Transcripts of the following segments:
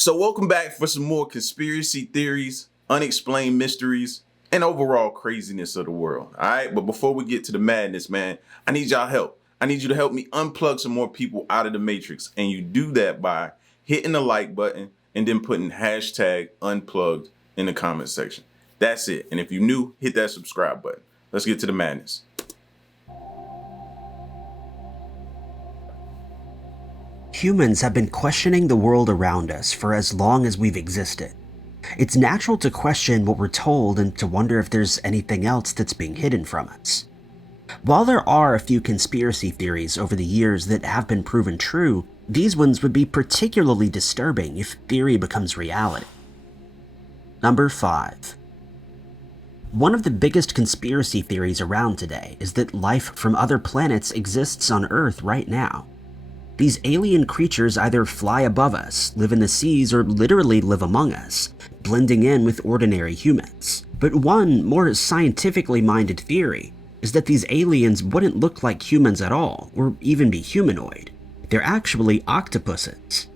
So welcome back for some more conspiracy theories, unexplained mysteries, and overall craziness of the world. All right, but before we get to the madness, man, I need y'all help. I need you to help me unplug some more people out of the matrix, and you do that by hitting the like button and then putting hashtag unplugged in the comment section. That's it. And if you're new, hit that subscribe button. Let's get to the madness. Humans have been questioning the world around us for as long as we've existed. It's natural to question what we're told and to wonder if there's anything else that's being hidden from us. While there are a few conspiracy theories over the years that have been proven true, these ones would be particularly disturbing if theory becomes reality. Number 5. One of the biggest conspiracy theories around today is that life from other planets exists on Earth right now. These alien creatures either fly above us, live in the seas, or literally live among us, blending in with ordinary humans. But one more scientifically minded theory is that these aliens wouldn't look like humans at all, or even be humanoid. They're actually octopuses.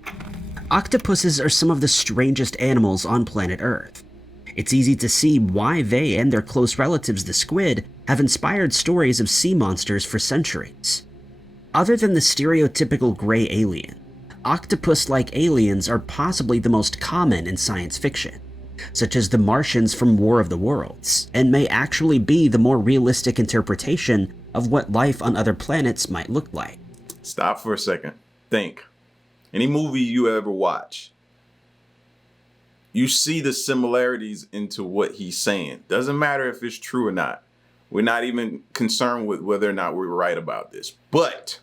Octopuses are some of the strangest animals on planet Earth. It's easy to see why they and their close relatives, the squid, have inspired stories of sea monsters for centuries. Other than the stereotypical gray alien, octopus-like aliens are possibly the most common in science fiction, such as the Martians from War of the Worlds, and may actually be the more realistic interpretation of what life on other planets might look like. Stop for a second. Think. Any movie you ever watch, you see the similarities into what he's saying. Doesn't matter if it's true or not. We're not even concerned with whether or not we're right about this. But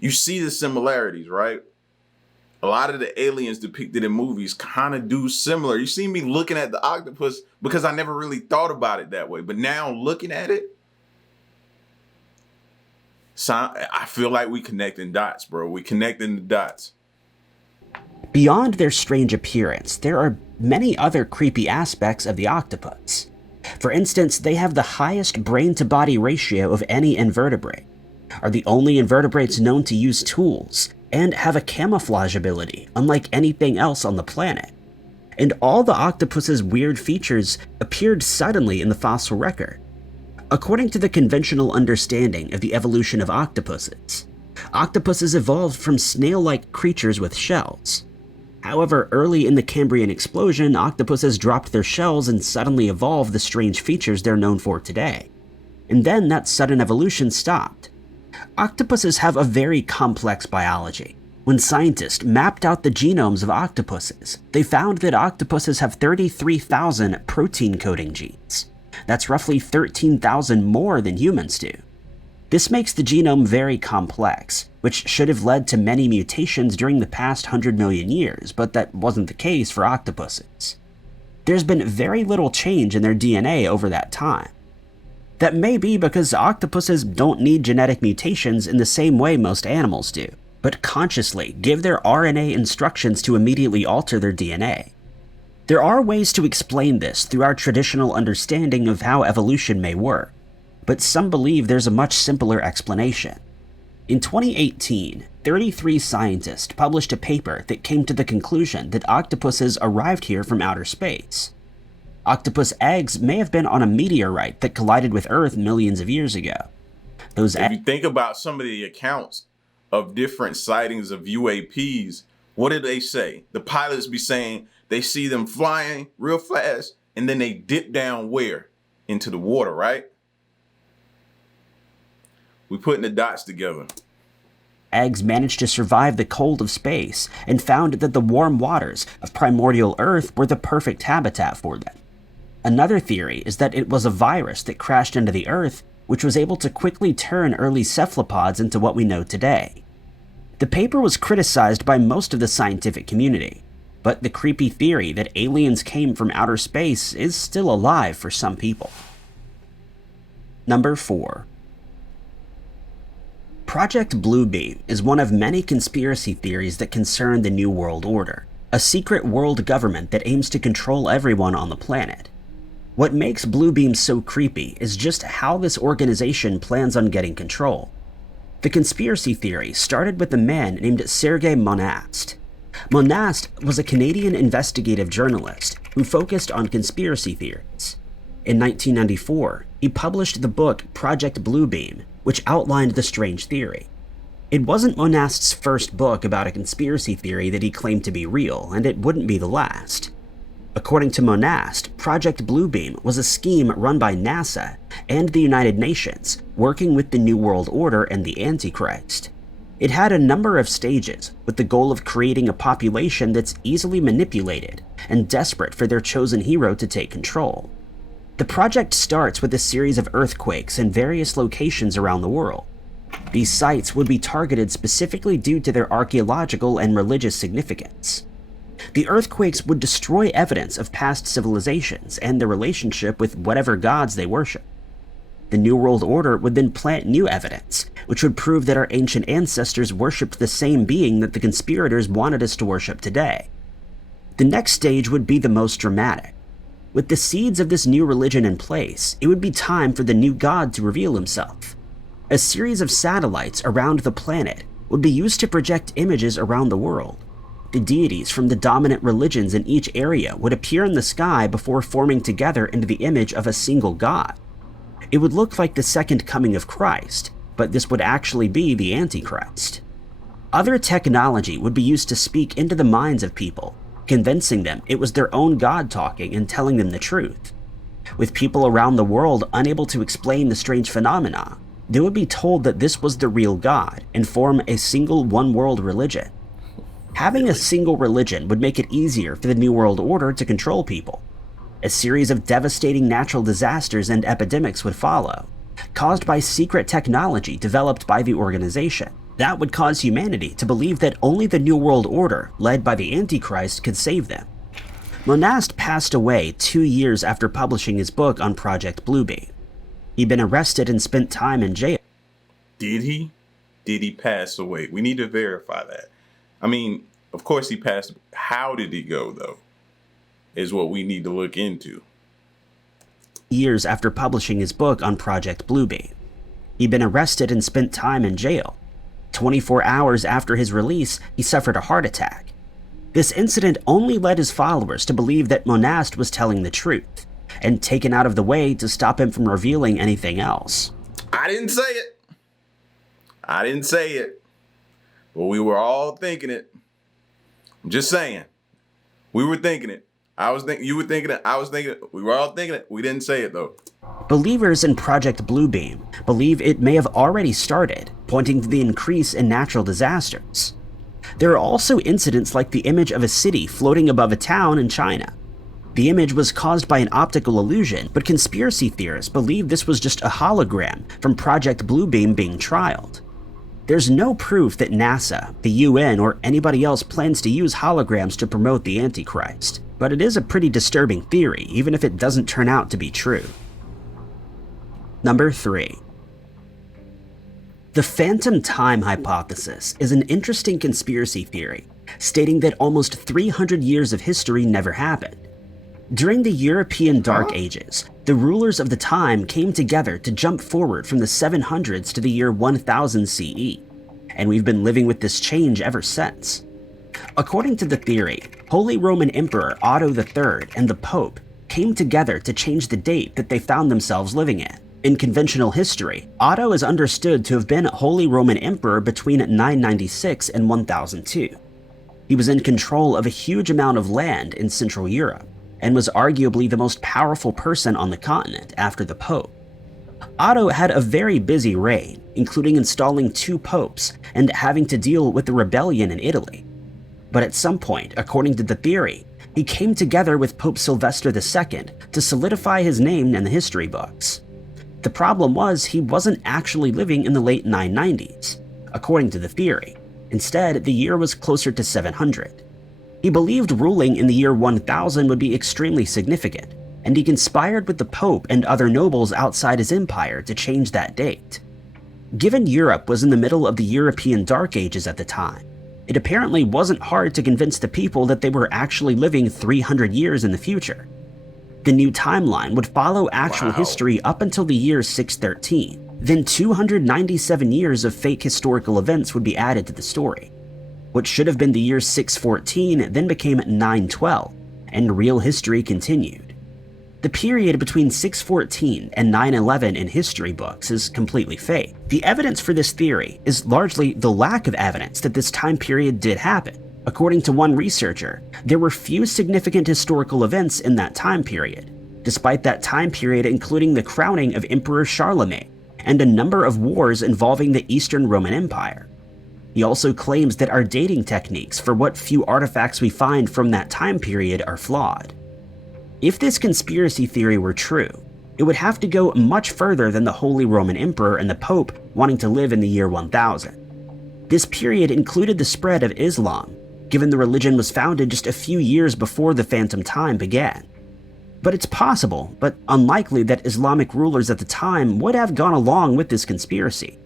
you see the similarities, right? A lot of the aliens depicted in movies kind of do similar. You see me looking at the octopus because I never really thought about it that way. But now looking at it, I feel like we connecting dots, bro. We connecting the dots. Beyond their strange appearance, there are many other creepy aspects of the octopus. For instance, they have the highest brain-to-body ratio of any invertebrate, are the only invertebrates known to use tools, and have a camouflage ability unlike anything else on the planet. And all the octopus's weird features appeared suddenly in the fossil record. According to the conventional understanding of the evolution of octopuses, octopuses evolved from snail-like creatures with shells. However, early in the Cambrian explosion, octopuses dropped their shells and suddenly evolved the strange features they're known for today. And then that sudden evolution stopped. Octopuses have a very complex biology. When scientists mapped out the genomes of octopuses, they found that octopuses have 33,000 protein coding genes. That's roughly 13,000 more than humans do. This makes the genome very complex, which should have led to many mutations during the past 100 million years, but that wasn't the case for octopuses. There's been very little change in their DNA over that time. That may be because octopuses don't need genetic mutations in the same way most animals do, but consciously give their RNA instructions to immediately alter their DNA. There are ways to explain this through our traditional understanding of how evolution may work, but some believe there's a much simpler explanation. In 2018, 33 scientists published a paper that came to the conclusion that octopuses arrived here from outer space. Octopus eggs may have been on a meteorite that collided with Earth millions of years ago. If you think about some of the accounts of different sightings of UAPs, what did they say? The pilots be saying they see them flying real fast and then they dip down where? Into the water, right? We're putting the dots together. Eggs managed to survive the cold of space and found that the warm waters of primordial Earth were the perfect habitat for them. Another theory is that it was a virus that crashed into the Earth, which was able to quickly turn early cephalopods into what we know today. The paper was criticized by most of the scientific community, but the creepy theory that aliens came from outer space is still alive for some people. Number 4. Project Bluebeam is one of many conspiracy theories that concern the New World Order, a secret world government that aims to control everyone on the planet. What makes Bluebeam so creepy is just how this organization plans on getting control. The conspiracy theory started with a man named Sergei Monast. Monast was a Canadian investigative journalist who focused on conspiracy theories. In 1994, he published the book Project Bluebeam, which outlined the strange theory. It wasn't Monast's first book about a conspiracy theory that he claimed to be real, and it wouldn't be the last. According to Monast, Project Bluebeam was a scheme run by NASA and the United Nations, working with the New World Order and the Antichrist. It had a number of stages, with the goal of creating a population that's easily manipulated and desperate for their chosen hero to take control. The project starts with a series of earthquakes in various locations around the world. These sites would be targeted specifically due to their archaeological and religious significance. The earthquakes would destroy evidence of past civilizations and their relationship with whatever gods they worship. The New World Order would then plant new evidence, which would prove that our ancient ancestors worshipped the same being that the conspirators wanted us to worship today. The next stage would be the most dramatic. With the seeds of this new religion in place, it would be time for the new god to reveal himself. A series of satellites around the planet would be used to project images around the world. The deities from the dominant religions in each area would appear in the sky before forming together into the image of a single god. It would look like the second coming of Christ, but this would actually be the Antichrist. Other technology would be used to speak into the minds of people, convincing them it was their own god talking and telling them the truth. With people around the world unable to explain the strange phenomena, they would be told that this was the real god and form a single one-world religion. Having a single religion would make it easier for the New World Order to control people. A series of devastating natural disasters and epidemics would follow, caused by secret technology developed by the organization. That would cause humanity to believe that only the New World Order, led by the Antichrist, could save them. Monast passed away 2 years after publishing his book on Project Bluebeam. He'd been arrested and spent time in jail. Did he? Did he pass away? We need to verify that. I mean, of course he passed. How did he go, though, is what we need to look into. Years after publishing his book on Project Bluebeam. He'd been arrested and spent time in jail. 24 hours after his release, he suffered a heart attack. This incident only led his followers to believe that Monast was telling the truth, and taken out of the way to stop him from revealing anything else. I didn't say it. I didn't say it. But we were all thinking it. I'm just saying. We were thinking it. I was thinking, you were thinking it. I was thinking it. We were all thinking it. We didn't say it, though. Believers in Project Bluebeam believe it may have already started, pointing to the increase in natural disasters. There are also incidents like the image of a city floating above a town in China. The image was caused by an optical illusion, but conspiracy theorists believe this was just a hologram from Project Bluebeam being trialed. There's no proof that NASA, the UN, or anybody else plans to use holograms to promote the Antichrist, but it is a pretty disturbing theory, even if it doesn't turn out to be true. Number 3. The phantom time hypothesis is an interesting conspiracy theory, stating that almost 300 years of history never happened. During the European Dark Ages, the rulers of the time came together to jump forward from the 700s to the year 1000 CE, and we've been living with this change ever since. According to the theory, Holy Roman Emperor Otto III and the Pope came together to change the date that they found themselves living in. In conventional history, Otto is understood to have been Holy Roman Emperor between 996 and 1002. He was in control of a huge amount of land in Central Europe, and was arguably the most powerful person on the continent after the Pope. Otto had a very busy reign, including installing 2 popes and having to deal with the rebellion in Italy. But at some point, according to the theory, he came together with Pope Sylvester II to solidify his name in the history books. The problem was he wasn't actually living in the late 990s, according to the theory. Instead, the year was closer to 700. He believed ruling in the year 1000 would be extremely significant, and he conspired with the Pope and other nobles outside his empire to change that date. Given Europe was in the middle of the European Dark Ages at the time, it apparently wasn't hard to convince the people that they were actually living 300 years in the future. The new timeline would follow actual history up until the year 613, then 297 years of fake historical events would be added to the story. What should have been the year 614 then became 912, and real history continued. The period between 614 and 911 in history books is completely fake. The evidence for this theory is largely the lack of evidence that this time period did happen. According to one researcher, there were few significant historical events in that time period, despite that time period including the crowning of Emperor Charlemagne and a number of wars involving the Eastern Roman Empire. He also claims that our dating techniques for what few artifacts we find from that time period are flawed. If this conspiracy theory were true, it would have to go much further than the Holy Roman Emperor and the Pope wanting to live in the year 1000. This period included the spread of Islam, given the religion was founded just a few years before the Phantom Time began. But it's possible, but unlikely, that Islamic rulers at the time would have gone along with this conspiracy.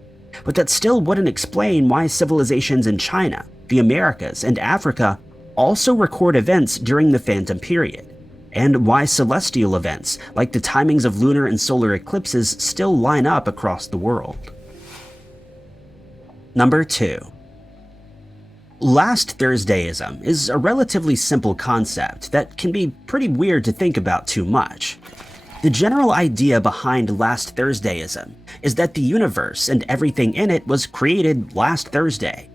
But that still wouldn't explain why civilizations in China, the Americas, and Africa also record events during the Phantom period, and why celestial events, like the timings of lunar and solar eclipses, still line up across the world. Number 2. Last Thursdayism is a relatively simple concept that can be pretty weird to think about too much. The general idea behind Last Thursdayism is that the universe and everything in it was created last Thursday.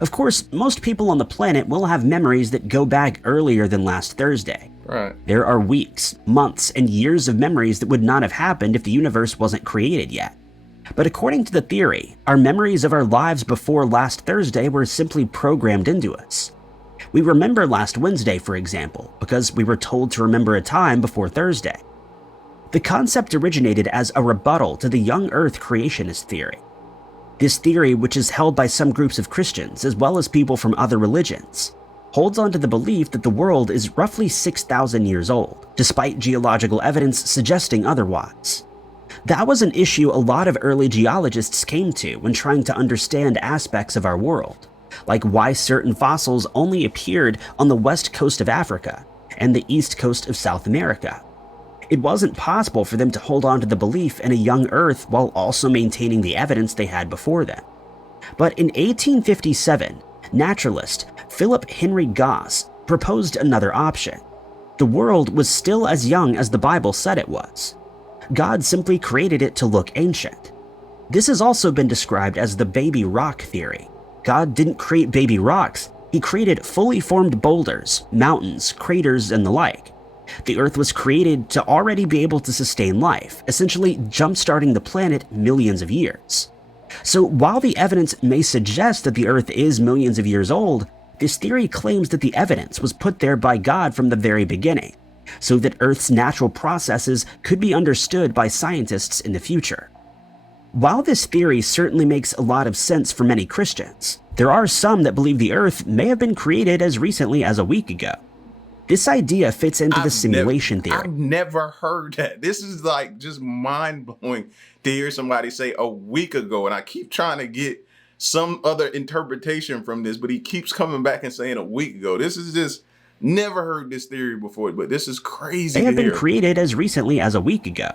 Of course, most people on the planet will have memories that go back earlier than last Thursday. Right. There are weeks, months, and years of memories that would not have happened if the universe wasn't created yet. But according to the theory, our memories of our lives before last Thursday were simply programmed into us. We remember last Wednesday, for example, because we were told to remember a time before Thursday. The concept originated as a rebuttal to the young Earth creationist theory. This theory, which is held by some groups of Christians as well as people from other religions, holds on to the belief that the world is roughly 6,000 years old, despite geological evidence suggesting otherwise. That was an issue a lot of early geologists came to when trying to understand aspects of our world, like why certain fossils only appeared on the west coast of Africa and the east coast of South America. It wasn't possible for them to hold on to the belief in a young Earth while also maintaining the evidence they had before them. But in 1857, naturalist Philip Henry Goss proposed another option. The world was still as young as the Bible said it was. God simply created it to look ancient. This has also been described as the baby rock theory. God didn't create baby rocks, he created fully formed boulders, mountains, craters, and the like. The Earth was created to already be able to sustain life, essentially jump-starting the planet millions of years. So while the evidence may suggest that the Earth is millions of years old, this theory claims that the evidence was put there by God from the very beginning, so that Earth's natural processes could be understood by scientists in the future. While this theory certainly makes a lot of sense for many Christians, there are some that believe the Earth may have been created as recently as a week ago. This idea fits into the simulation theory. I've never heard that. This is like just mind-blowing to hear somebody say a week ago, and I keep trying to get some other interpretation from this, but he keeps coming back and saying a week ago. This is just, never heard this theory before, but this is crazy. They have been created as recently as a week ago.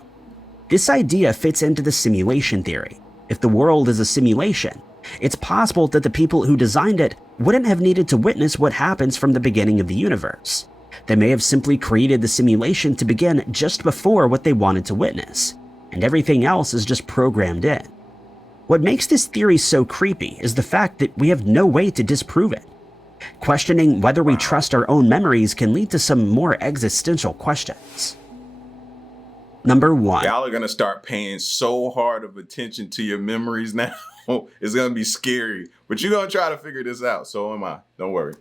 This idea fits into the simulation theory. If the world is a simulation, it's possible that the people who designed it wouldn't have needed to witness what happens from the beginning of the universe. They may have simply created the simulation to begin just before what they wanted to witness, and everything else is just programmed in. What makes this theory so creepy is the fact that we have no way to disprove it. Questioning whether we trust our own memories can lead to some more existential questions. Number 1. Y'all are gonna start paying so hard of attention to your memories now. It's gonna be scary, but you're gonna try to figure this out. So am I. Don't worry.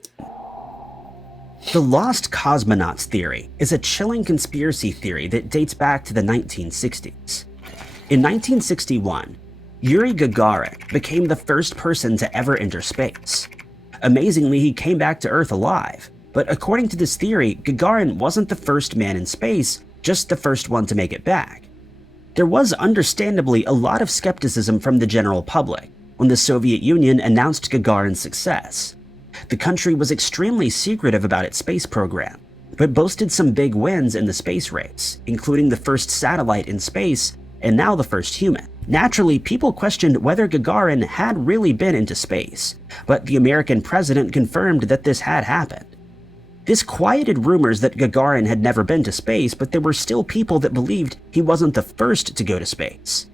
The lost cosmonauts theory is a chilling conspiracy theory that dates back to the 1960s. In 1961, Yuri Gagarin became the first person to ever enter space. Amazingly, he came back to Earth alive, but according to this theory, Gagarin wasn't the first man in space, just the first one to make it back. There was understandably a lot of skepticism from the general public when the Soviet Union announced Gagarin's success. The country was extremely secretive about its space program, but boasted some big wins in the space race, including the first satellite in space and now the first human. Naturally, people questioned whether Gagarin had really been into space, but the American president confirmed that this had happened. This quieted rumors that Gagarin had never been to space, but there were still people that believed he wasn't the first to go to space.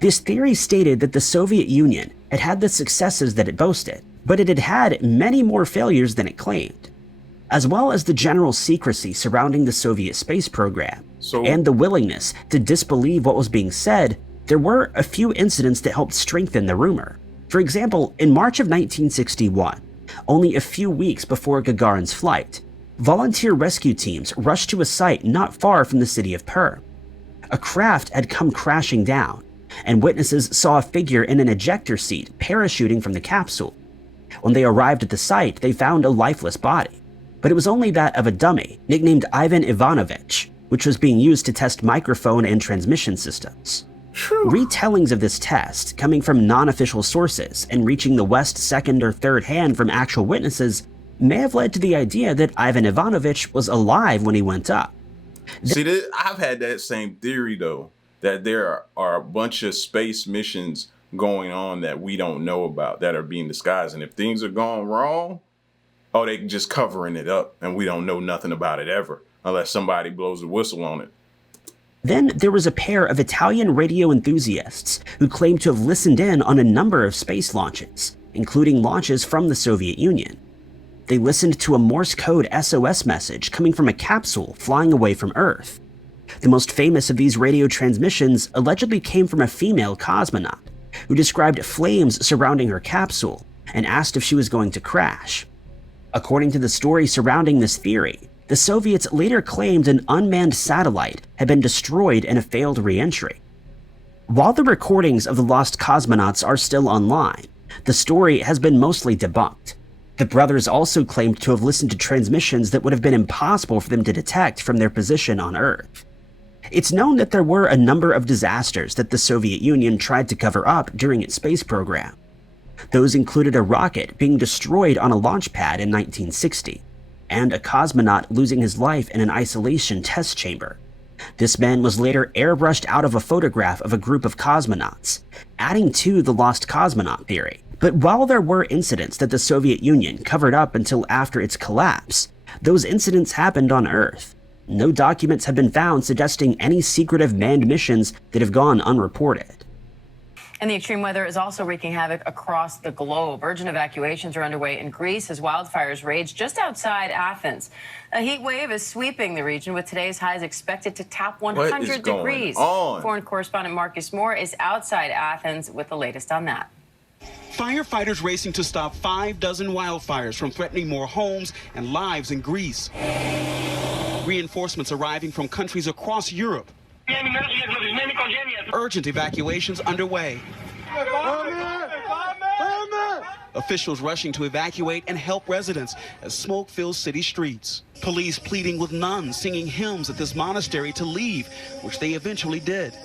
This theory stated that the Soviet Union had had the successes that it boasted, but it had had many more failures than it claimed, as well as the general secrecy surrounding the Soviet space program, and the willingness to disbelieve what was being said. There were a few incidents that helped strengthen the rumor. For example, in March of 1961, only a few weeks before Gagarin's flight, volunteer rescue teams rushed to a site not far from the city of Perm. A craft had come crashing down, and witnesses saw a figure in an ejector seat parachuting from the capsule. When they arrived at the site, they found a lifeless body, but it was only that of a dummy nicknamed Ivan Ivanovich, which was being used to test microphone and transmission systems. Retellings of this test, coming from non-official sources and reaching the West second or third hand from actual witnesses, may have led to the idea that Ivan Ivanovich was alive when he went up. See, I've had that same theory, though, that there are a bunch of space missions going on that we don't know about that are being disguised. And if things are going wrong, oh, they just covering it up and we don't know nothing about it ever, unless somebody blows the whistle on it. Then there was a pair of Italian radio enthusiasts who claimed to have listened in on a number of space launches, including launches from the Soviet Union. They listened to a Morse code SOS message coming from a capsule flying away from Earth. The most famous of these radio transmissions allegedly came from a female cosmonaut who described flames surrounding her capsule and asked if she was going to crash. According to the story surrounding this theory, the Soviets later claimed an unmanned satellite had been destroyed in a failed re-entry. While the recordings of the lost cosmonauts are still online, the story has been mostly debunked. The brothers also claimed to have listened to transmissions that would have been impossible for them to detect from their position on Earth. It's known that there were a number of disasters that the Soviet Union tried to cover up during its space program. Those included a rocket being destroyed on a launch pad in 1960, and a cosmonaut losing his life in an isolation test chamber. This man was later airbrushed out of a photograph of a group of cosmonauts, adding to the lost cosmonaut theory. But while there were incidents that the Soviet Union covered up until after its collapse, those incidents happened on Earth. No documents have been found suggesting any secretive manned missions that have gone unreported. And the extreme weather is also wreaking havoc across the globe. Urgent evacuations are underway in Greece as wildfires rage just outside Athens. A heat wave is sweeping the region, with today's highs expected to top 100 degrees. Foreign correspondent Marcus Moore is outside Athens with the latest on that. Firefighters racing to stop 6 wildfires from threatening more homes and lives in Greece. Reinforcements arriving from countries across Europe. Urgent evacuations underway. Officials rushing to evacuate and help residents as smoke fills city streets. Police pleading with nuns singing hymns at this monastery to leave, which they eventually did.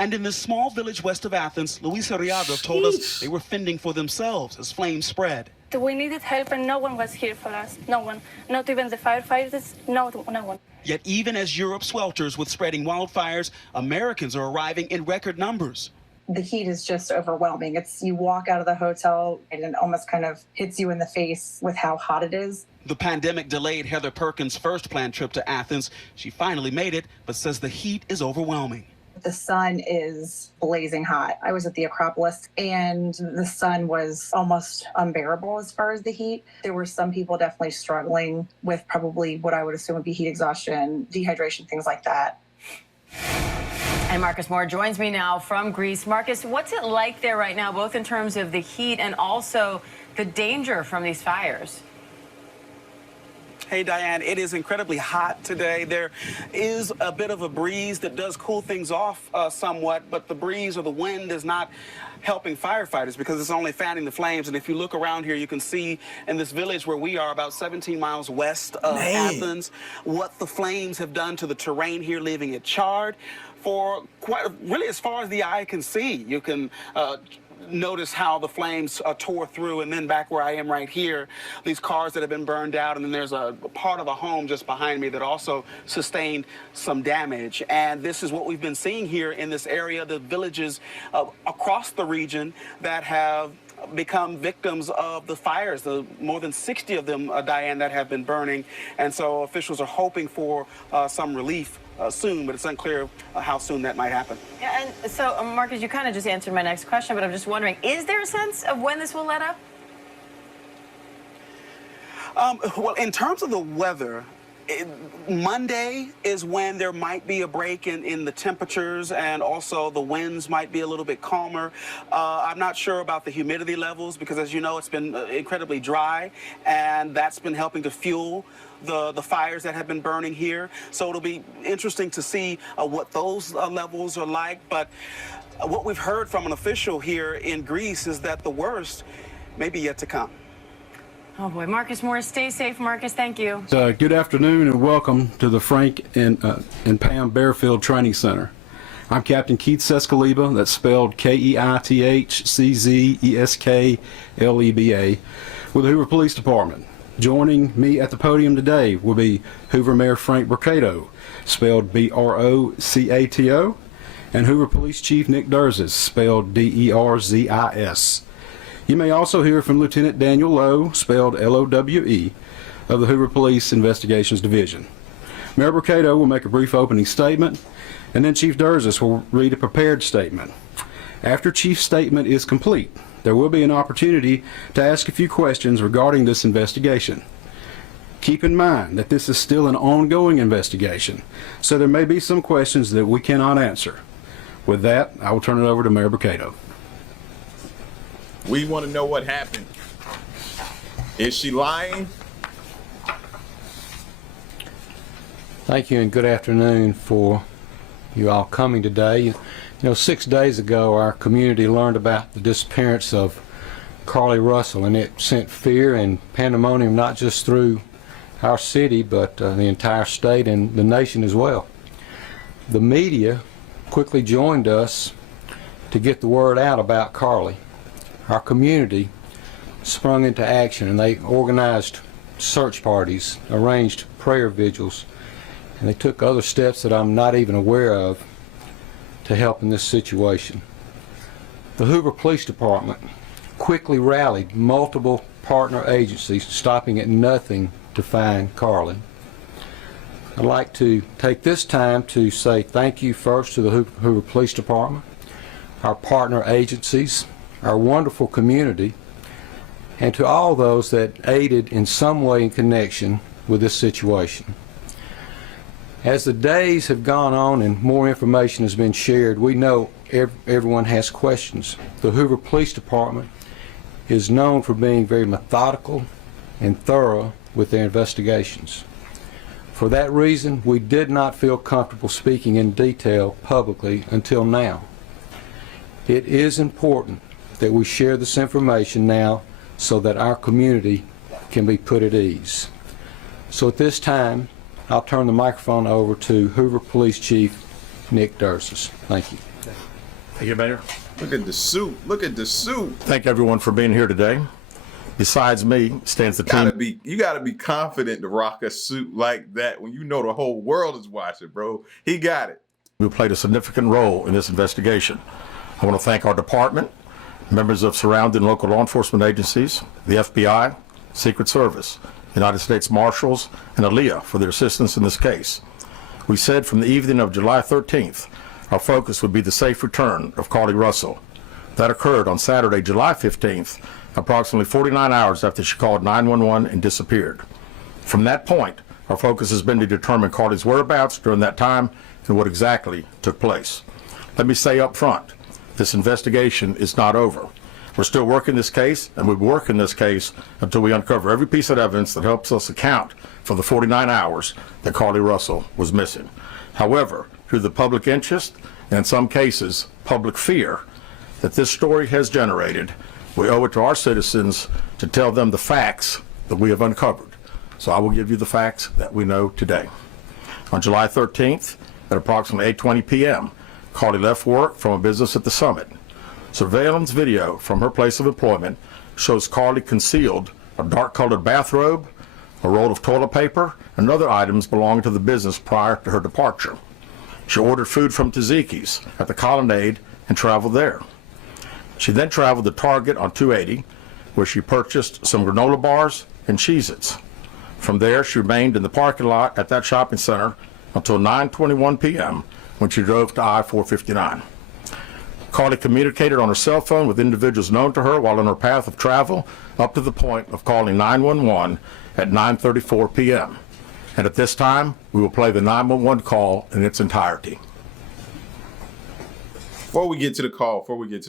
And in this small village west of Athens, Luisa Riado told us they were fending for themselves as flames spread. We needed help and no one was here for us. No one. Not even the firefighters. No one. Yet even as Europe swelters with spreading wildfires, Americans are arriving in record numbers. The heat is just overwhelming. You walk out of the hotel and it almost kind of hits you in the face with how hot it is. The pandemic delayed Heather Perkins' first planned trip to Athens. She finally made it, but says the heat is overwhelming. The sun is blazing hot. I was at the Acropolis and the sun was almost unbearable as far as the heat. There were some people definitely struggling with probably what I would assume would be heat exhaustion, dehydration, things like that. And Marcus Moore joins me now from Greece. Marcus, what's it like there right now, both in terms of the heat and also the danger from these fires? Hey, Diane, it is incredibly hot today. There is a bit of a breeze that does cool things off somewhat, but the breeze or the wind is not helping firefighters because it's only fanning the flames. And if you look around here, you can see in this village where we are about 17 miles west of Athens, what the flames have done to the terrain here, leaving it charred for really as far as the eye can see. You can notice how the flames tore through, and then back where I am right here, these cars that have been burned out, and then there's a part of a home just behind me that also sustained some damage. And this is what we've been seeing here in this area, the villages across the region that have become victims of the fires, the more than 60 of them, Diane, that have been burning. And so officials are hoping for some relief soon, but it's unclear how soon that might happen. Yeah, and so, Marcus, you kind of just answered my next question, but I'm just wondering, is there a sense of when this will let up? Well, in terms of the weather, Monday is when there might be a break in the temperatures, and also the winds might be a little bit calmer. I'm not sure about the humidity levels because, as you know, it's been incredibly dry, and that's been helping to fuel the fires that have been burning here. So it'll be interesting to see what those levels are like. But what we've heard from an official here in Greece is that the worst may be yet to come. Oh boy, Marcus Morris, stay safe, Marcus. Thank you. Good afternoon and welcome to the Frank and Pam Bearfield Training Center. I'm Captain Keith Sescaleba, that's spelled Keithczeska, with the Hoover Police Department. Joining me at the podium today will be Hoover Mayor Frank Brocato, spelled Brocato, and Hoover Police Chief Nick Durzis, spelled Derzis. You may also hear from Lieutenant Daniel Lowe, spelled Lowe, of the Hoover Police Investigations Division. Mayor Brocato will make a brief opening statement, and then Chief Durzis will read a prepared statement. After Chief's statement is complete, there will be an opportunity to ask a few questions regarding this investigation. Keep in mind that this is still an ongoing investigation, so there may be some questions that we cannot answer. With that, I will turn it over to Mayor Brocato. We want to know what happened. Is she lying? Thank you and good afternoon for you all coming today. You know, 6 days ago our community learned about the disappearance of Carly Russell, and it sent fear and pandemonium not just through our city but the entire state and the nation as well. The media quickly joined us to get the word out about Carly. Our community sprung into action, and they organized search parties, arranged prayer vigils, and they took other steps that I'm not even aware of to help in this situation. The Hoover Police Department quickly rallied multiple partner agencies, stopping at nothing to find Carly. I'd like to take this time to say thank you first to the Hoover Police Department, our partner agencies, our wonderful community, and to all those that aided in some way in connection with this situation. As the days have gone on and more information has been shared, we know everyone has questions. The Hoover Police Department is known for being very methodical and thorough with their investigations. For that reason, we did not feel comfortable speaking in detail publicly until now. It is important that we share this information now so that our community can be put at ease. So at this time, I'll turn the microphone over to Hoover Police Chief Nick Durzis. Thank you. Thank you, Mayor. Look at the suit. Look at the suit. Thank everyone for being here today. Besides me stands the team. You gotta be confident to rock a suit like that when you know the whole world is watching, bro. He got it. Who played a significant role in this investigation. I want to thank our department, members of surrounding local law enforcement agencies, the FBI, Secret Service, United States Marshals, and ALEA for their assistance in this case. We said from the evening of July 13th, our focus would be the safe return of Carly Russell. That occurred on Saturday, July 15th, approximately 49 hours after she called 911 and disappeared. From that point, our focus has been to determine Carly's whereabouts during that time and what exactly took place. Let me say up front, this investigation is not over. We're still working this case, and we'll be working this case until we uncover every piece of evidence that helps us account for the 49 hours that Carly Russell was missing. However, through the public interest, and in some cases, public fear that this story has generated, we owe it to our citizens to tell them the facts that we have uncovered. So I will give you the facts that we know today. On July 13th, at approximately 8:20 p.m., Carly left work from a business at the Summit. Surveillance video from her place of employment shows Carly concealed a dark-colored bathrobe, a roll of toilet paper, and other items belonging to the business prior to her departure. She ordered food from Taziki's at the Colonnade and traveled there. She then traveled to Target on 280, where she purchased some granola bars and Cheez-Its. From there, she remained in the parking lot at that shopping center until 9:21 p.m. when she drove to I-459. Carly communicated on her cell phone with individuals known to her while on her path of travel up to the point of calling 911 at 9:34 p.m. And at this time, we will play the 911 call in its entirety. Before we get to the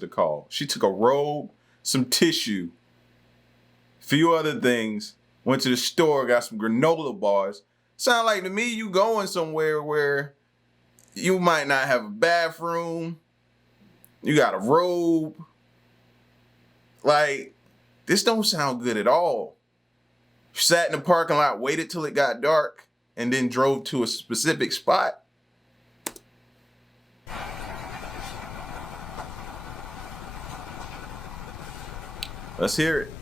call, she took a robe, some tissue, a few other things, went to the store, got some granola bars. Sound like to me you going somewhere where you might not have a bathroom, you got a robe. Like, this don't sound good at all. She sat in the parking lot, waited till it got dark, and then drove to a specific spot. Let's hear it.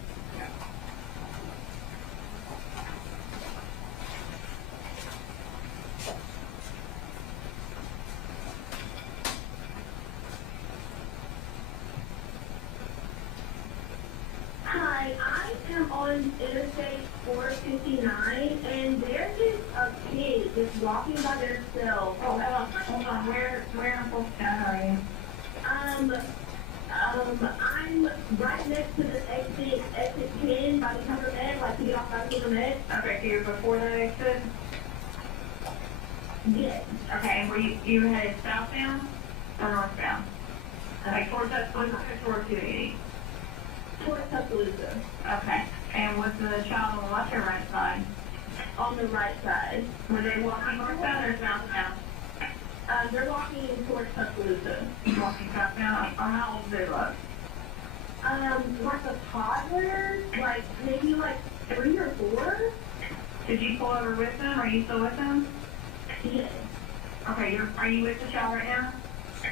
Hi, I am on Interstate 459, and there is a kid just walking by themselves. Oh, hold on. Where in Fulton are you? I'm right next to the exit 10 by the cover bed, like to get off by the cover bed. Okay, so you're before that exit? Yes. Okay, and were you headed southbound or northbound? Like towards that or towards 280? Towards Tuscaloosa. Okay. And was the child on the left or right side? On the right side. Were they walking northbound or southbound? They're walking towards Tuscaloosa. Walking southbound? Or how old do they look? Like a toddler, like maybe like 3 or 4. Did you pull over with them? Are you still with them? Yes. Okay, are you with the child right now?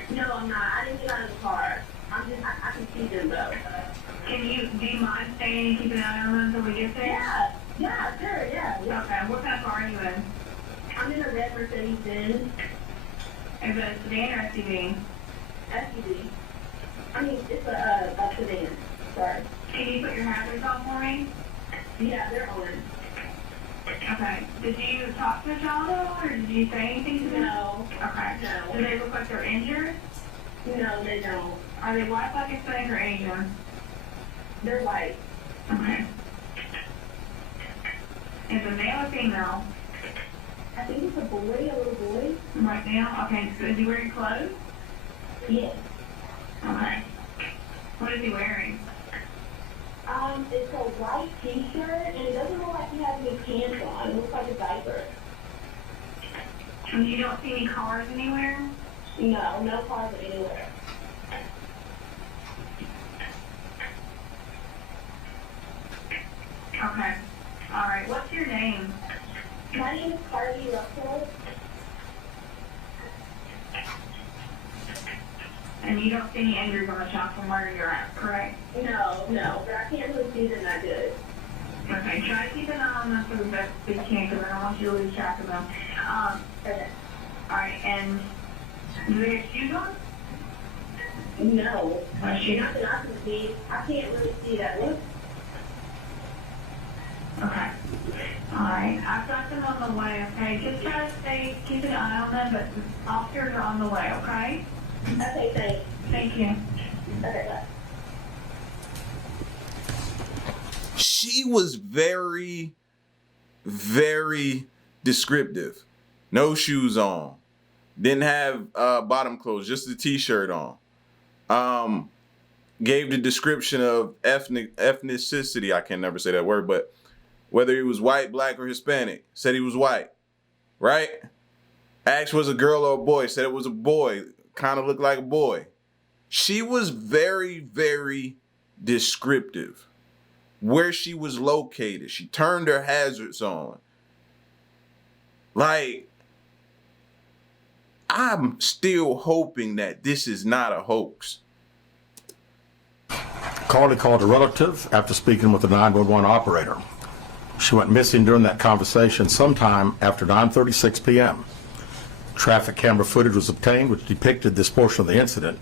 No, I'm not. I didn't get out of the car. I can see them though. Do you mind staying and keeping an eye on them until we get there? Yeah, sure, yeah. Okay, what kind of car are you in? I'm in a red Mercedes-Benz. Is it a sedan or SUV? SUV. I mean, it's a sedan. Sorry. Can you put your hazards on for me? Yeah, they're on. Okay. Did you talk to the child at all, or did you say anything to them? No. Okay. No. Do they look like they're injured? No, they don't. Are they white, black, Hispanic, or Asian? They're white. Okay. Is it male or female? I think it's a boy, a little boy. Right now? Okay, so is he wearing clothes? Yes. Okay. What is he wearing? It's a white t-shirt, and it doesn't look like he has any pants on. It looks like a diaper. And you don't see any cars anywhere? No, no cars anywhere. Okay. All right. What's your name? My name is Carly Russell. And you don't see any injuries on the shop from where you're at, correct? No, but I can't really see them that good. Okay, try to keep an eye on them for the best we can, because I don't want you to lose track of them. Okay. All right, and do they have shoes on? No. Shoes? Not that I can see. I can't really see that one. Okay. Alright, I've got them on the way, okay? Just try to keep an eye on them, but the officers are on the way, okay? Okay, thanks. Thank you. Okay, bye. She was very, very descriptive. No shoes on. Didn't have bottom clothes, just the t-shirt on. Gave the description of ethnicity, I can never say that word, but whether he was white, black, or Hispanic. Said he was white, right? Asked was a girl or a boy. Said it was a boy. Kind of looked like a boy. She was very, very descriptive. Where she was located. She turned her hazards on. Like, I'm still hoping that this is not a hoax. Carly called a relative after speaking with the 911 operator. She went missing during that conversation sometime after 9:36 p.m. Traffic camera footage was obtained which depicted this portion of the incident,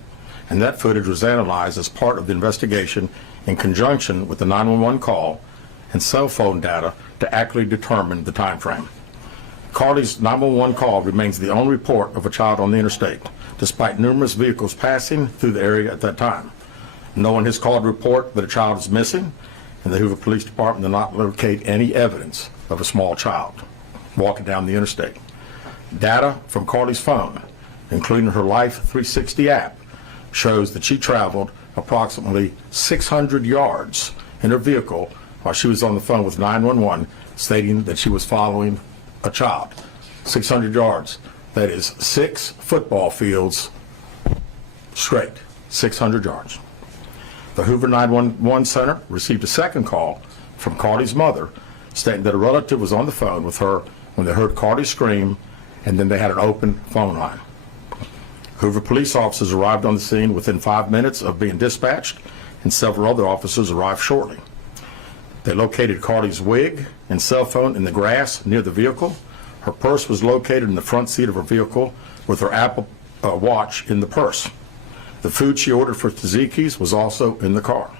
and that footage was analyzed as part of the investigation in conjunction with the 911 call and cell phone data to accurately determine the time frame. Carly's 911 call remains the only report of a child on the interstate, despite numerous vehicles passing through the area at that time. No one has called to report that a child is missing, and the Hoover Police Department did not locate any evidence of a small child walking down the interstate. Data from Carly's phone, including her Life 360 app, shows that she traveled approximately 600 yards in her vehicle while she was on the phone with 911, stating that she was following a child. 600 yards. That is 6 football fields straight. 600 yards. The Hoover 911 Center received a second call from Carly's mother stating that a relative was on the phone with her when they heard Carly scream, and then they had an open phone line. Hoover police officers arrived on the scene within 5 minutes of being dispatched, and several other officers arrived shortly. They located Carly's wig and cell phone in the grass near the vehicle. Her purse was located in the front seat of her vehicle with her Apple Watch in the purse. The food she ordered for Tzatziki's was also in the car.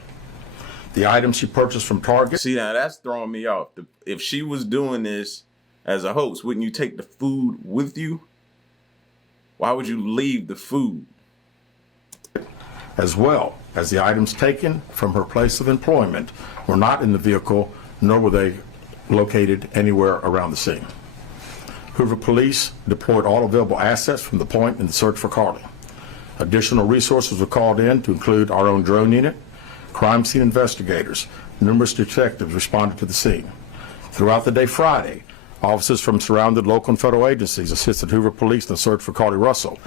The items she purchased from Target. See, now that's throwing me off. If she was doing this as a host, wouldn't you take the food with you? Why would you leave the food? As well as the items taken from her place of employment were not in the vehicle, nor were they located anywhere around the scene. Hoover Police deployed all available assets from the point in the search for Carly. Additional resources were called in to include our own drone unit, crime scene investigators. Numerous detectives responded to the scene. Throughout the day Friday, officers from surrounding local and federal agencies assisted Hoover Police in the search for Carly Russell.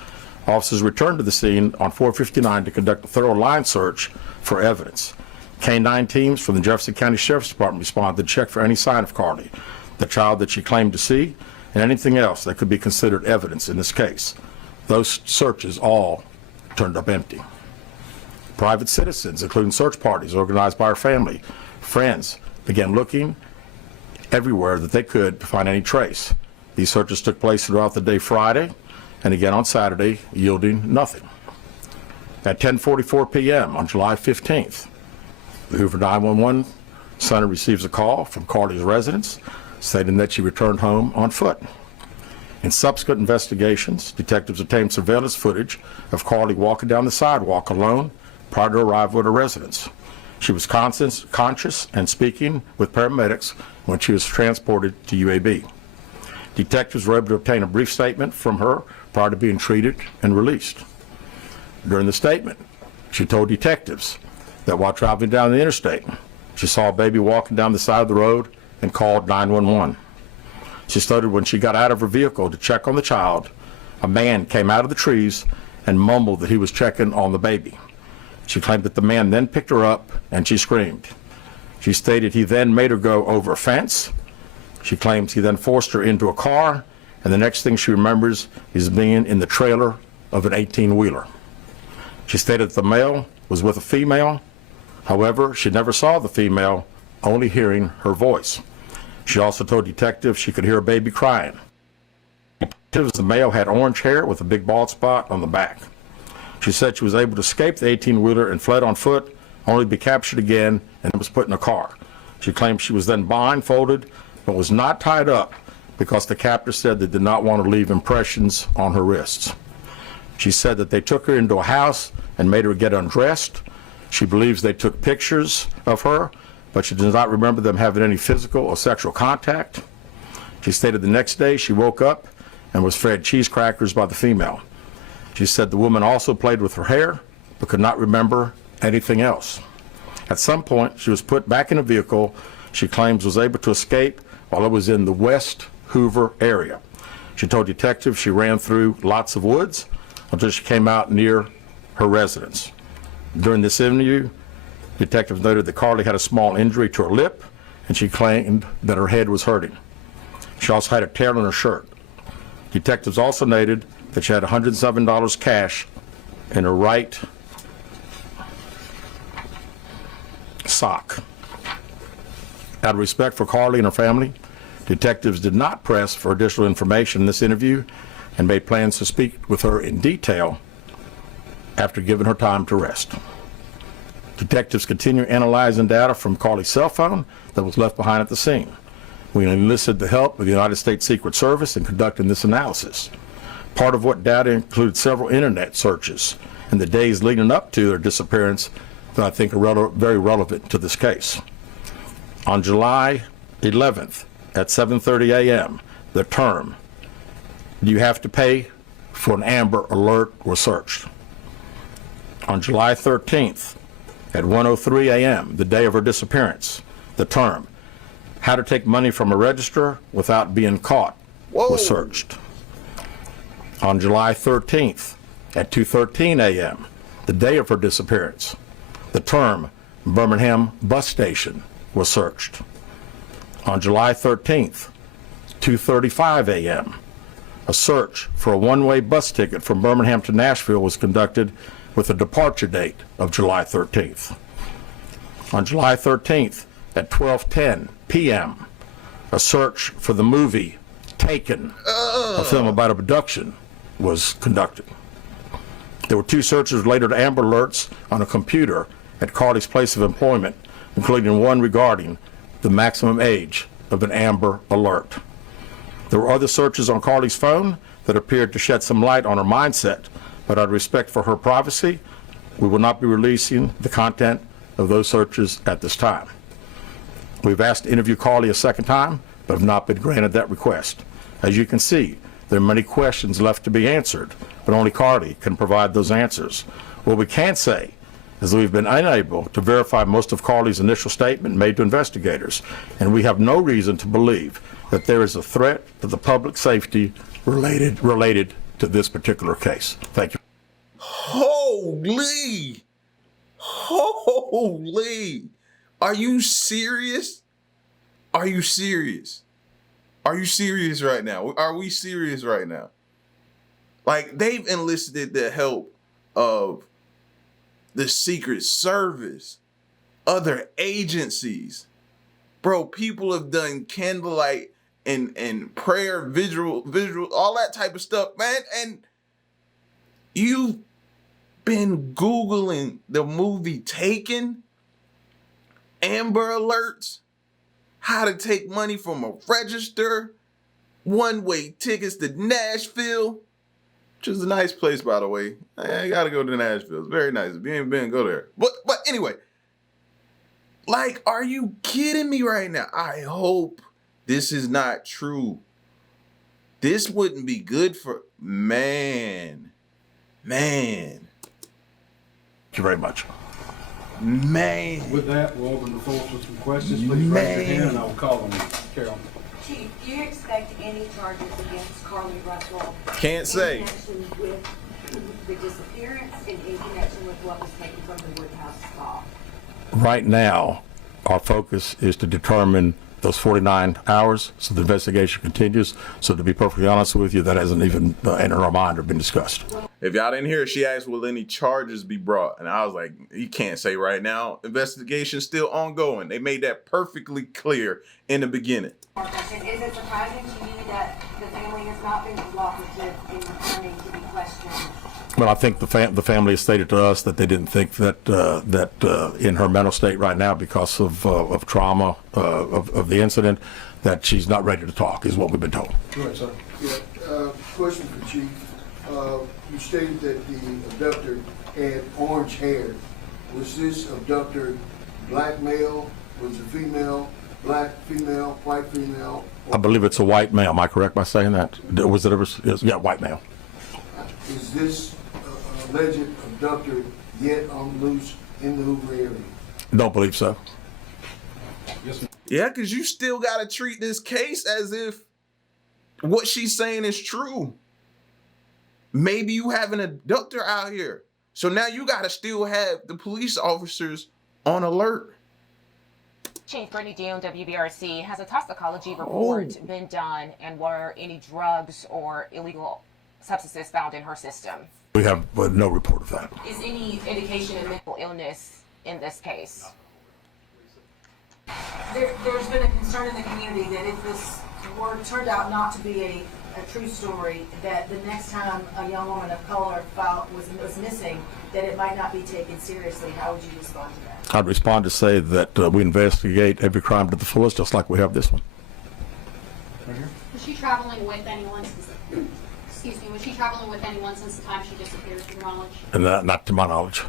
Officers returned to the scene on 459 to conduct a thorough line search for evidence. K-9 teams from the Jefferson County Sheriff's Department responded to check for any sign of Carly, the child that she claimed to see, and anything else that could be considered evidence in this case. Those searches all turned up empty. Private citizens, including search parties organized by her family, friends, began looking everywhere that they could to find any trace. These searches took place throughout the day Friday and again on Saturday, yielding nothing. At 10:44 p.m. on July 15th, the Hoover 911 Center receives a call from Carly's residence stating that she returned home on foot. In subsequent investigations, detectives obtained surveillance footage of Carly walking down the sidewalk alone prior to arrival at her residence. She was conscious and speaking with paramedics when she was transported to UAB. Detectives were able to obtain a brief statement from her prior to being treated and released. During the statement, she told detectives that while traveling down the interstate, she saw a baby walking down the side of the road and called 911. She stated when she got out of her vehicle to check on the child, a man came out of the trees and mumbled that he was checking on the baby. She claimed that the man then picked her up and she screamed. She stated he then made her go over a fence. She claims he then forced her into a car, and the next thing she remembers is being in the trailer of an 18-wheeler. She stated that the male was with a female. However, she never saw the female, only hearing her voice. She also told detectives she could hear a baby crying. The male had orange hair with a big bald spot on the back. She said she was able to escape the 18-wheeler and fled on foot, only to be captured again and was put in a car. She claimed she was then blindfolded but was not tied up because the captor said they did not want to leave impressions on her wrists. She said that they took her into a house and made her get undressed. She believes they took pictures of her, but she does not remember them having any physical or sexual contact. She stated the next day she woke up and was fed cheese crackers by the female. She said the woman also played with her hair, but could not remember anything else. At some point, she was put back in a vehicle she claims was able to escape while it was in the West Hoover area. She told detectives she ran through lots of woods until she came out near her residence. During this interview, detectives noted that Carly had a small injury to her lip, and she claimed that her head was hurting. She also had a tear on her shirt. Detectives also noted that she had $107 cash in her right sock. Out of respect for Carly and her family, detectives did not press for additional information in this interview and made plans to speak with her in detail after giving her time to rest. Detectives continue analyzing data from Carly's cell phone that was left behind at the scene. We enlisted the help of the United States Secret Service in conducting this analysis. Part of what data included several internet searches in the days leading up to their disappearance that I think are very relevant to this case. On July 11th at 7:30 a.m., the term, "Do you have to pay for an Amber Alert?" was searched. On July 13th at 1:03 a.m., the day of her disappearance, the term, "How to take money from a register without being caught," was searched. On July 13th at 2:13 a.m., the day of her disappearance, the term Birmingham bus station was searched. On July 13th, 2:35 a.m., a search for a one-way bus ticket from Birmingham to Nashville was conducted with a departure date of July 13th. On July 13th at 12:10 p.m., a search for the movie Taken, a film about abduction, was conducted. There were 2 searches related to Amber Alerts on a computer at Carly's place of employment, including one regarding the maximum age of an Amber Alert. There were other searches on Carly's phone that appeared to shed some light on her mindset, but out of respect for her privacy, we will not be releasing the content of those searches at this time. We've asked to interview Carly a second time, but have not been granted that request. As you can see, there are many questions left to be answered, but only Carly can provide those answers. What we can say is that we've been unable to verify most of Carly's initial statement made to investigators, and we have no reason to believe that there is a threat to the public safety related to this particular case. Thank you. Holy! Holy! Are you serious? Are you serious? Are you serious right now? Are we serious right now? Like, they've enlisted the help of the Secret Service, other agencies. Bro, people have done candlelight and prayer, visual, all that type of stuff, man. And you've been Googling the movie Taken, Amber Alerts, how to take money from a register, one-way tickets to Nashville, which is a nice place, by the way. I gotta go to Nashville. It's very nice. If you ain't been, go there. But anyway, like, are you kidding me right now? I hope this is not true. This wouldn't be good for, man. Thank you very much. Man. With that, we'll open the floor for some questions. Please raise your hand and I'll call on you. Carol. Chief, do you expect any charges against Carly Russell? Can't say. In connection with the disappearance and in connection with what was taken from the Woodhouse stop? Right now, our focus is to determine those 49 hours, so the investigation continues. So to be perfectly honest with you, that hasn't even entered our mind or been discussed. If y'all didn't hear, she asked, will any charges be brought? And I was like, you can't say right now. Investigation's still ongoing. They made that perfectly clear in the beginning. Is it surprising to you that the family has not been cooperative in returning to be questioned? Well, I think the family has stated to us that they didn't think that in her mental state right now, because of trauma of the incident, that she's not ready to talk, is what we've been told. Go ahead, sir. Yeah, question for Chief. You stated that the abductor had orange hair. Was this abductor black male? Was it female? Black female? White female? I believe it's a white male. Am I correct by saying that? Was it ever? Yeah, white male. Is this alleged abductor yet on loose in the Hoover area? Don't believe so. Yes, ma'am. Yeah, because you still got to treat this case as if what she's saying is true. Maybe you have an abductor out here. So now you got to still have the police officers on alert. Chief Brittany Deon, WBRC, has a toxicology report been done, and were any drugs or illegal substances found in her system? We have no report of that. Is any indication of mental illness in this case? There's been a concern in the community that if this turned out not to be a true story, that the next time a young woman of color was missing, that it might not be taken seriously. How would you respond to that? I'd respond to say that we investigate every crime to the fullest, just like we have this one. Was she traveling with anyone since, was she traveling with anyone since the time she disappeared, to your knowledge? And not to my knowledge.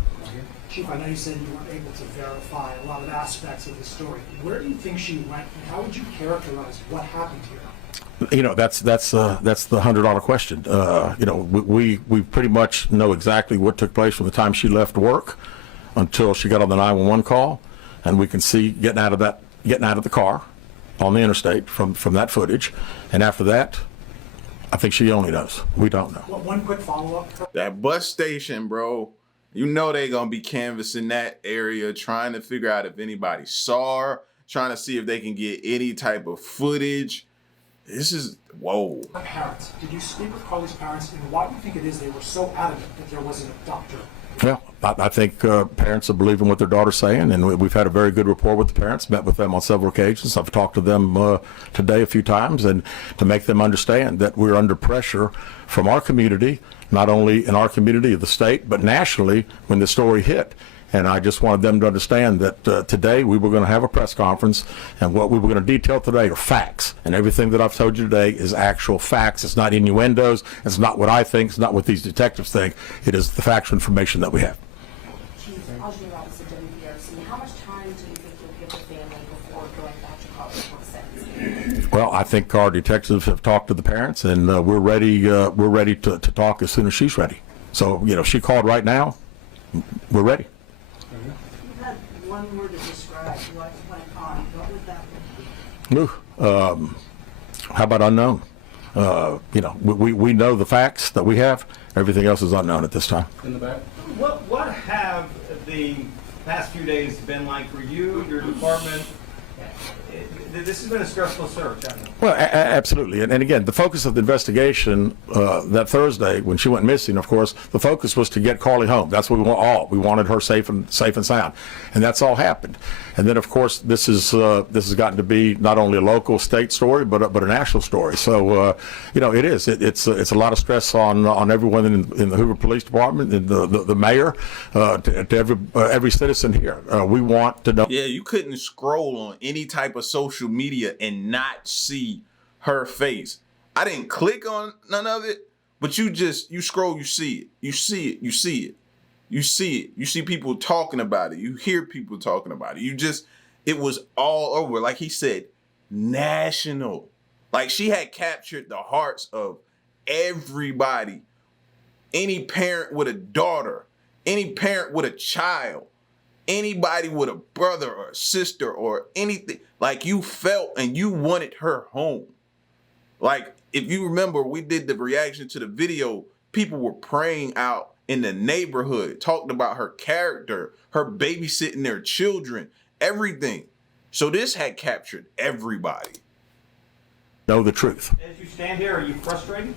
Chief, I know you said you weren't able to verify a lot of aspects of the story. Where do you think she went, and how would you characterize what happened to her? You know, that's the $100 question. You know, we pretty much know exactly what took place from the time she left work until she got on the 911 call, and we can see getting out of the car on the interstate from that footage. And after that, I think she only knows. We don't know. Well, one quick follow-up. That bus station, bro. You know they gonna be canvassing that area, trying to figure out if anybody saw her, trying to see if they can get any type of footage. This is, whoa. Her parents, did you speak with Carly's parents, and why do you think it is they were so adamant that there was an abductor? Well, I think parents are believing what their daughter's saying, and we've had a very good rapport with the parents, met with them on several occasions. I've talked to them today a few times, and to make them understand that we're under pressure from our community, not only in our community of the state, but nationally when the story hit. And I just wanted them to understand that today we were going to have a press conference, and what we were going to detail today are facts. And everything that I've told you today is actual facts. It's not innuendos. It's not what I think. It's not what these detectives think. It is the factual information that we have. Chief, WBRC, how much time do you think you'll give the family before going back to college for sentencing? Well, I think our detectives have talked to the parents, and we're ready to talk as soon as she's ready. So, you know, she called right now. We're ready. One word to describe what went on, what would that be? How about unknown? You know, we know the facts that we have. Everything else is unknown at this time. In the back. What have the past few days been like for you, your department? This has been a stressful search, hasn't it? Well, absolutely. And again, the focus of the investigation that Thursday, when she went missing, of course, the focus was to get Carly home. That's what we want all. We wanted her safe and sound. And that's all happened. And then, of course, this has gotten to be not only a local, state story, but a national story. So, you know, it is. It's a lot of stress on everyone in the Hoover Police Department, and the mayor, to every citizen here. We want to know. Yeah, you couldn't scroll on any type of social media and not see her face. I didn't click on none of it, but you scroll, you see it. You see it. You see it. You see it. You see people talking about it. You hear people talking about it. It was all over. Like he said, national. Like she had captured the hearts of everybody. Any parent with a daughter, any parent with a child, anybody with a brother or a sister or anything, like you felt and you wanted her home. Like if you remember, we did the reaction to the video, people were praying out in the neighborhood, talking about her character, her babysitting their children, everything. So this had captured everybody. Know the truth. As you stand here, are you frustrated?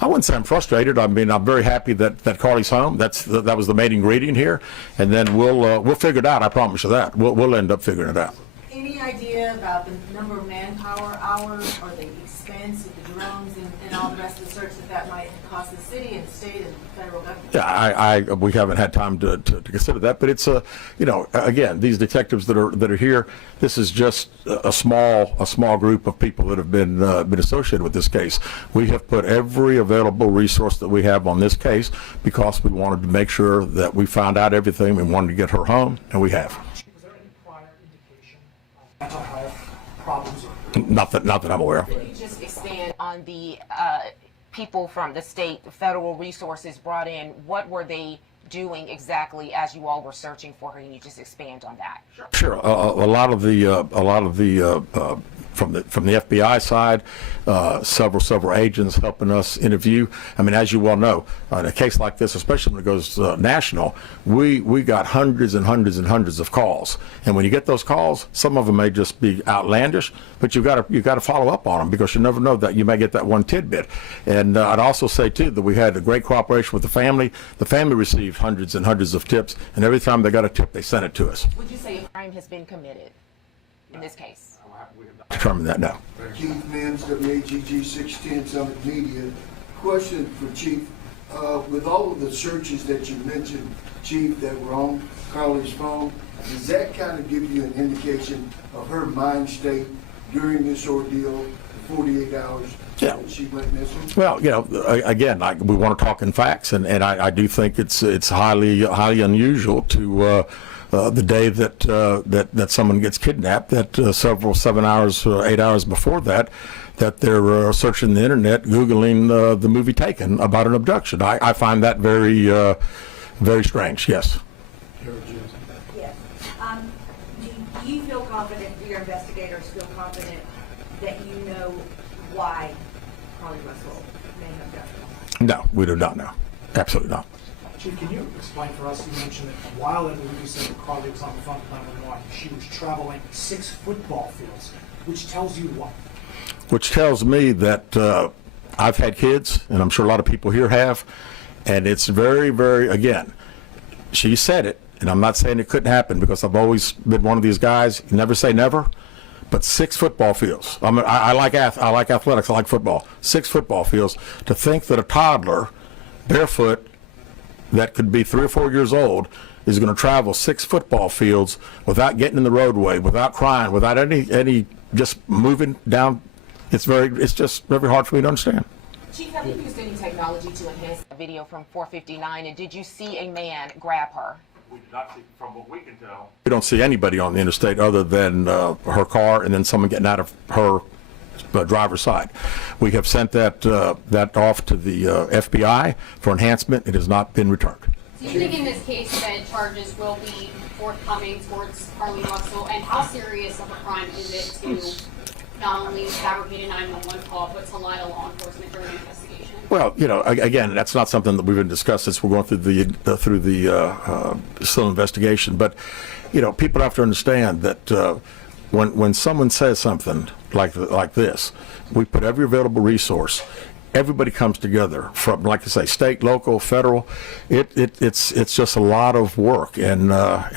I wouldn't say I'm frustrated. I mean, I'm very happy that Carly's home. That was the main ingredient here, and then we'll figure it out. I promise you that. We'll end up figuring it out. Any idea about the number of manpower hours or the expense of the drones and all the rest of the search that might cost the city and the state and the federal government? Yeah, we haven't had time to consider that, but it's you know, again, these detectives that are here, this is just a small group of people that have been associated with this case. We have put every available resource that we have on this case because we wanted to make sure that we found out everything. We wanted to get her home, and we have. Was there any prior indication of mental health problems? Not that I'm aware of. Could you just expand on the people from the state, federal resources brought in? What were they doing exactly as you all were searching for her? Can you just expand on that? Sure. A lot of the from the FBI side, several agents helping us interview. I mean, as you well know, in a case like this, especially when it goes national, we got hundreds and hundreds of calls. And when you get those calls, some of them may just be outlandish, but you got to follow up on them because you never know that you may get that one tidbit. And I'd also say too that we had a great cooperation with the family. The family received hundreds and hundreds of tips, and every time they got a tip, they sent it to us. Would you say a crime has been committed? in this case? Determine that now. Keith Mims, WAGG 610 Summit Media. Question for Chief. With all of the searches that you mentioned, Chief, that were on Carly's phone, does that kind of give you an indication of her mind state during this ordeal, the 48 hours that she went missing? Well, again, we want to talk in facts, and I do think it's highly unusual to the day that someone gets kidnapped, that 7 hours, 8 hours before that they're searching the internet, Googling the movie Taken about an abduction. I find that very, very strange, yes. Yes. Do you feel confident, do your investigators feel confident that you know why Carly Russell may have done this? No, we do not know. Absolutely not. Chief, can you explain for us, you mentioned that while I believe you said that Carly was on the phone with 911, she was traveling 6 football fields, which tells you what? Which tells me that I've had kids, and I'm sure a lot of people here have, and it's very, very, again, she said it, and I'm not saying it couldn't happen because I've always been one of these guys, you never say never, but 6 football fields. I like athletics, I like football. 6 football fields. To think that a toddler, barefoot, that could be 3 or 4 years old, is going to travel 6 football fields without getting in the roadway, without crying, without any just moving down. It's just very hard for me to understand. Chief, have you used any technology to enhance the video from 459, and did you see a man grab her? We did not see, from what we can tell. We don't see anybody on the interstate other than her car and then someone getting out of her driver's side. We have sent that off to the FBI for enhancement. It has not been returned. Do you think in this case that charges will be forthcoming towards Carly Russell, and how serious of a crime is it to not only fabricate a 911 call, but to lie to law enforcement during an investigation? Well, again, that's not something that we've been discussed since we're going through the still investigation. But people have to understand that when someone says something like this, we put every available resource. Everybody comes together from, like I say, state, local, federal. It's just a lot of work, and the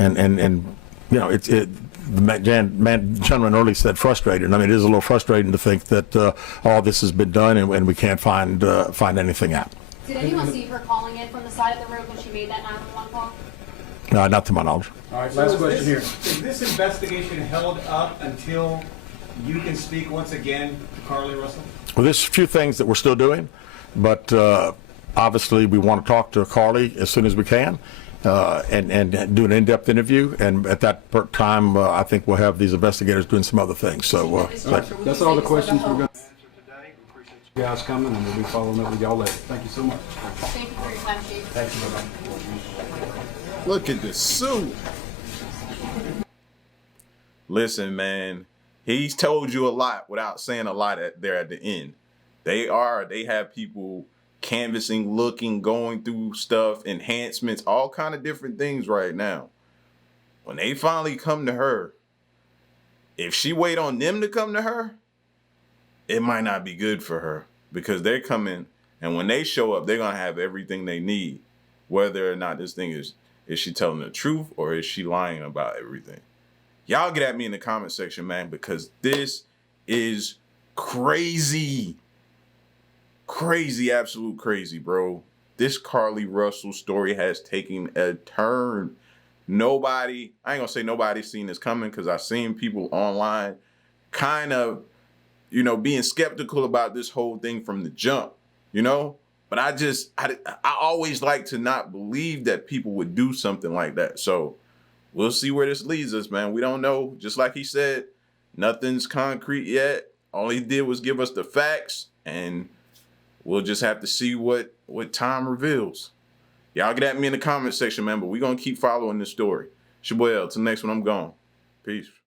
gentleman earlier said frustrated. I mean, it is a little frustrating to think that all this has been done and we can't find anything out. Did anyone see her calling in from the side of the road when she made that 911 call? No, not to my knowledge. All right, last question here. Is this investigation held up until you can speak once again to Carly Russell? Well, there's a few things that we're still doing, but obviously we want to talk to Carly as soon as we can. And do an in-depth interview, and at that time, I think we'll have these investigators doing some other things. So that's all the questions we're going to answer today. We appreciate you guys coming, and we'll be following up with y'all later. Thank you so much. Thank you for your time, Chief. Thank you. Look at the suit. Listen, man, he's told you a lot without saying a lot there at the end. They have people canvassing, looking, going through stuff, enhancements, all kind of different things right now. When they finally come to her, if she wait on them to come to her, it might not be good for her, because they're coming, and when they show up, they're gonna have everything they need, whether or not this thing is she telling the truth or is she lying about everything. Y'all get at me in the comment section, man, because this is crazy. Crazy, absolute crazy, bro. This Carly Russell story has taken a turn. Nobody, I ain't gonna say nobody's seen this coming, because I've seen people online kind of, being skeptical about this whole thing from the jump, But I always like to not believe that people would do something like that. So we'll see where this leads us, man. We don't know. Just like he said, nothing's concrete yet. All he did was give us the facts, and we'll just have to see what time reveals. Y'all get at me in the comment section, man, but we're going to keep following this story. It's your boy L. Till next one, I'm gone. Peace.